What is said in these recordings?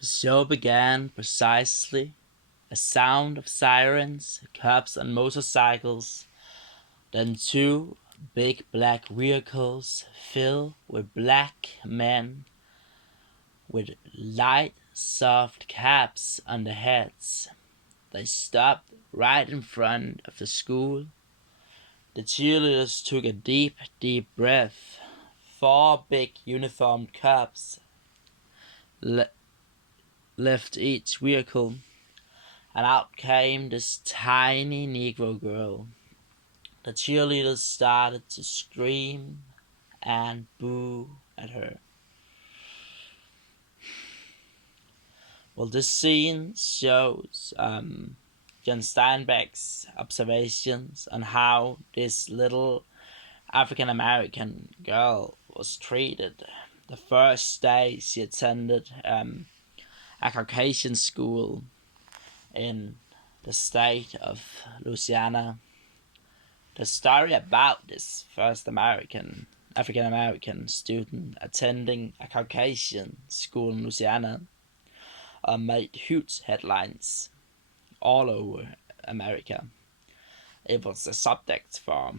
The show began precisely. A sound of sirens, cops on motorcycles, then two big black vehicles filled with black men with light, soft caps on their heads. They stopped right in front of the school. The cheerleaders took a deep, deep breath. Four big uniformed cops left each vehicle, and out came this tiny Negro girl. The cheerleaders started to scream and boo at her. Well, this scene shows John Steinbeck's observations on how this little African American girl was treated the first day she attended a Caucasian school in the state of Louisiana. The story about this first African American student attending a Caucasian school in Louisiana made huge headlines all over America. It was a subject for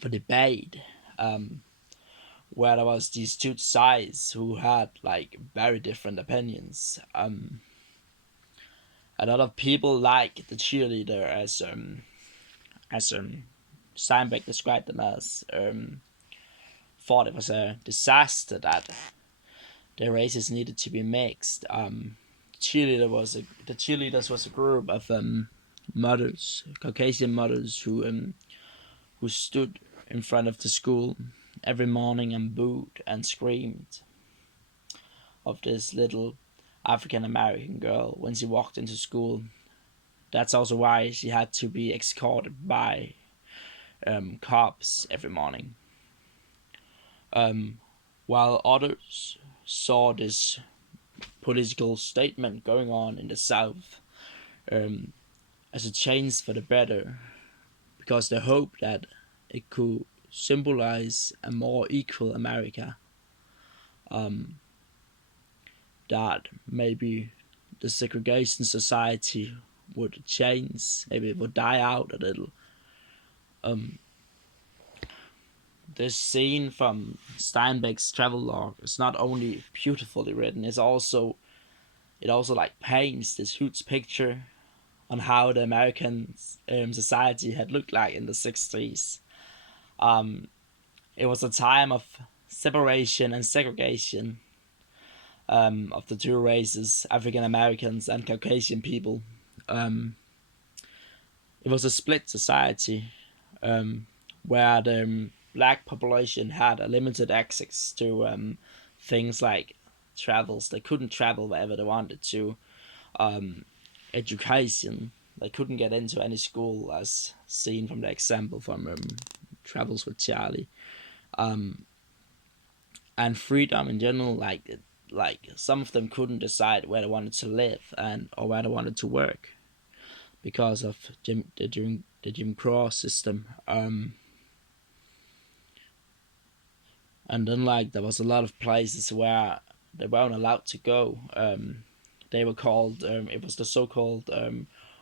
debate, where there was these two sides who had like very different opinions. A lot of people like the cheerleader as Steinbeck described them as, thought it was a disaster that the races needed to be mixed. The cheerleaders was a group of mothers, Caucasian mothers who stood in front of the school every morning and booed and screamed of this little African American girl when she walked into school. That's also why she had to be escorted by cops every morning. While others saw this political statement going on in the South as a change for the better, because they hoped that it could symbolize a more equal America, that maybe the segregation society would change, maybe it would die out a little. This scene from Steinbeck's travelogue is not only beautifully written, it also like paints this huge picture on how the American society had looked like in the 60s. It was a time of separation and segregation of the two races, African Americans and Caucasian people. It was a split society, where the black population had a limited access to things like travels. They couldn't travel wherever they wanted to. Education, they couldn't get into any school, as seen from the example from Travels with Charlie. And freedom in general, like some of them couldn't decide where they wanted to live or where they wanted to work because of the Jim Crow system. And then there was a lot of places where they weren't allowed to go. They were called, it was the so-called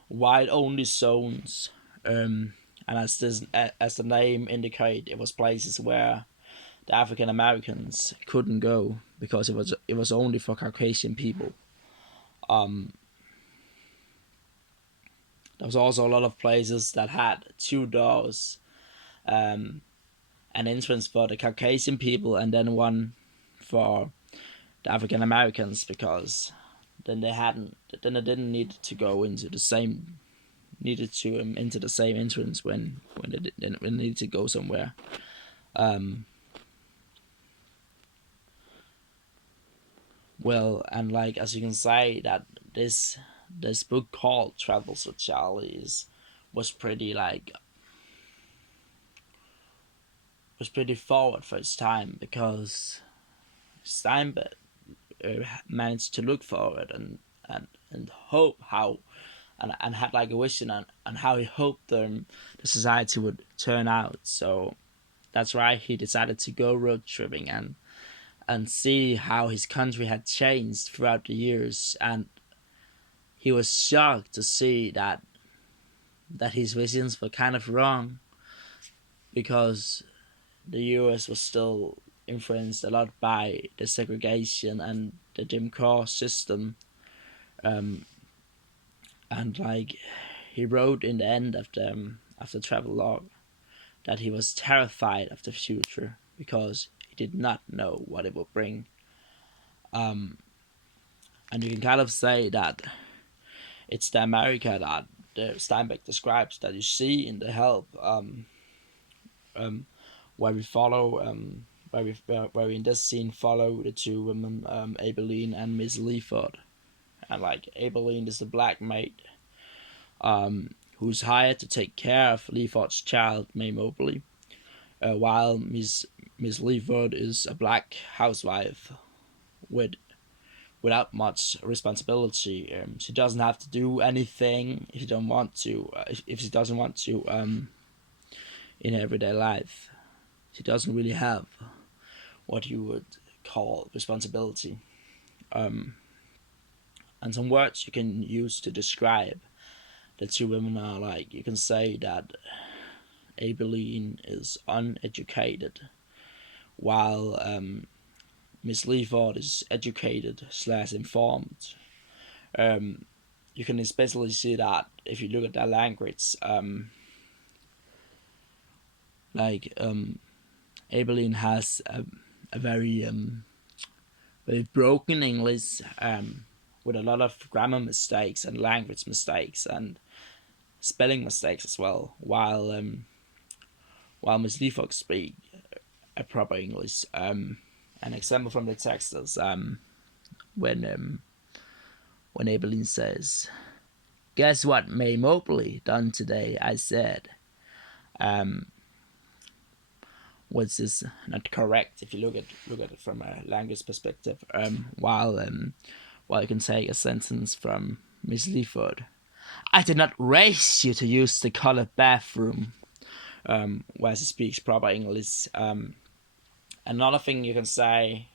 white only zones, and as the name indicate, it was places where the African Americans couldn't go because it was only for Caucasian people. There was also a lot of places that had two doors, an entrance for the Caucasian people and then one for the African Americans, because then they didn't need to go into the same into the same entrance when they needed to go somewhere. Well, and as you can say, that this book called Travels with Charlie was pretty forward for its time, because Steinbeck managed to look forward and hope how and had a vision on how he hoped the society would turn out. So that's why he decided to go road tripping and see how his country had changed throughout the years, and he was shocked to see that his visions were kind of wrong, because the US was still influenced a lot by the segregation and the Jim Crow system. And like, he wrote in the end of the travel log that he was terrified of the future because he did not know what it would bring. And you can kind of say that it's the America that Steinbeck describes that you see in The Help, where we follow, where we in this scene follow the two women, Aibileen and Miss Leaford. And like, Aibileen is the black maid, who's hired to take care of Leaford's child, May Mobley, while Miss Leaford is a black housewife without much responsibility. She doesn't have to do anything if she don't want to. If she doesn't want to, in everyday life, she doesn't really have what you would call responsibility. And some words you can use to describe the two women are, like, you can say that Aibileen is uneducated, while Miss Leaford is educated / informed. You can especially see that if you look at their language. Aibileen has a very broken English, with a lot of grammar mistakes and language mistakes and spelling mistakes as well, while Miss Leaford speaks a proper English. An example from the text is when Aibileen says, "Guess what May Mobley done today?" I said, which is not correct if you look at it from a language perspective. While you can take a sentence from Miss Leaford, "I did not raise you to use the colored bathroom," where she speaks proper English. Another thing you can say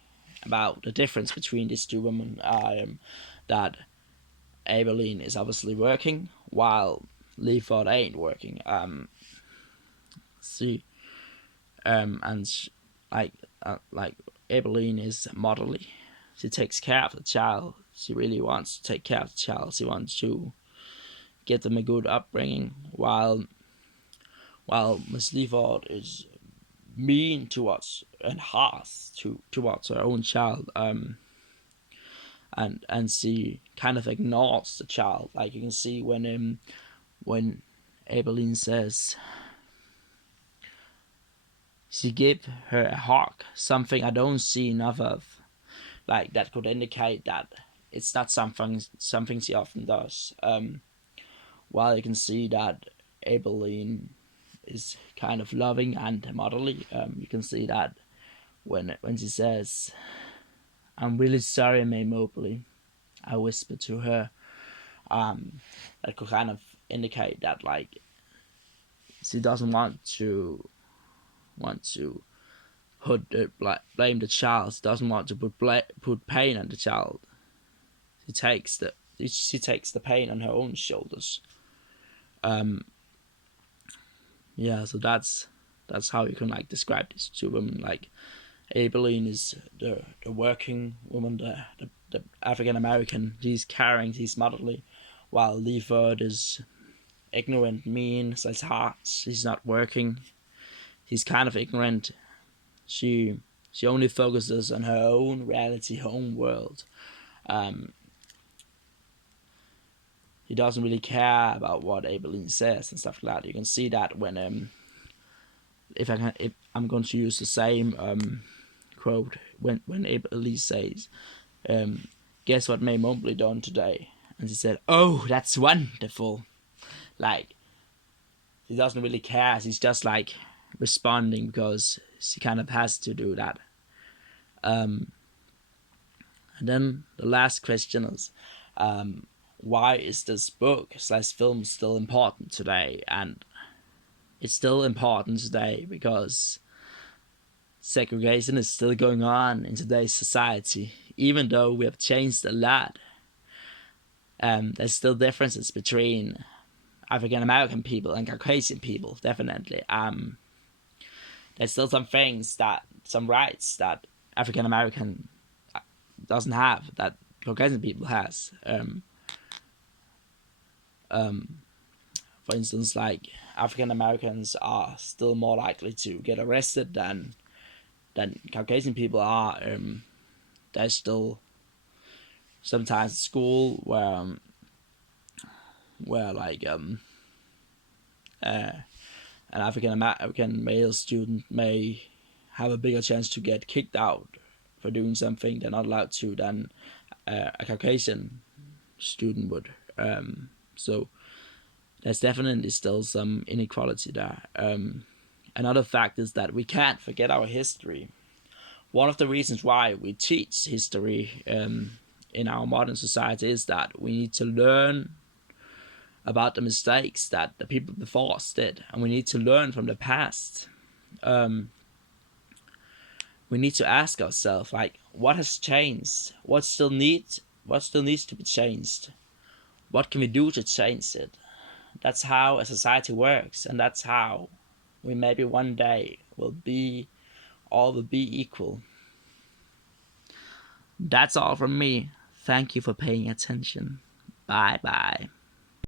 about the difference between these two women are that Aibileen is obviously working while Leaford ain't working. And like Aibileen is motherly. She takes care of the child. She really wants to take care of the child. She wants to get them a good upbringing, while Miss Leaford is mean towards and harsh towards her own child, and she kind of ignores the child. Like, you can see when Aibileen says she gave her a hug, something I don't see enough of. Like, that could indicate that it's not something she often does. While you can see that Aibileen is kind of loving and motherly, you can see that when she says, "I'm really sorry, May Mobley," I whisper to her. That could kind of indicate that, like, she doesn't want to blame the child. She doesn't want to put pain on the child. She takes the pain on her own shoulders. So that's how you can, like, describe these two women. Like, Aibileen is the working woman, the African American. She's caring, she's motherly, while Leaford is ignorant, mean, says hard. She's not working. She's kind of ignorant. She only focuses on her own reality, her own world. He doesn't really care about what Aibileen says and stuff like that. You can see that when if I'm going to use the same quote when Aibileen says, "Guess what May Mobley done today?" And she said, "Oh, that's wonderful." Like, she doesn't really care. She's just, like, responding because she kind of has to do that. And then the last question is, why is this book / film still important today? And it's still important today because segregation is still going on in today's society, even though we have changed a lot. There's still differences between African American people and Caucasian people, definitely. There's still some rights that African American doesn't have that Caucasian people has. For instance, like African Americans are still more likely to get arrested than Caucasian people are. There's still sometimes school where like an African American male student may have a bigger chance to get kicked out for doing something they're not allowed to than a Caucasian student would. So there's definitely still some inequality there. Another fact is that we can't forget our history. One of the reasons why we teach history in our modern society is that we need to learn about the mistakes that the people before us did, and we need to learn from the past. We need to ask ourselves, like, what has changed? What still needs to be changed? What can we do to change it? That's how a society works, and that's how we maybe one day all will be equal. That's all from me. Thank you for paying attention. Bye bye.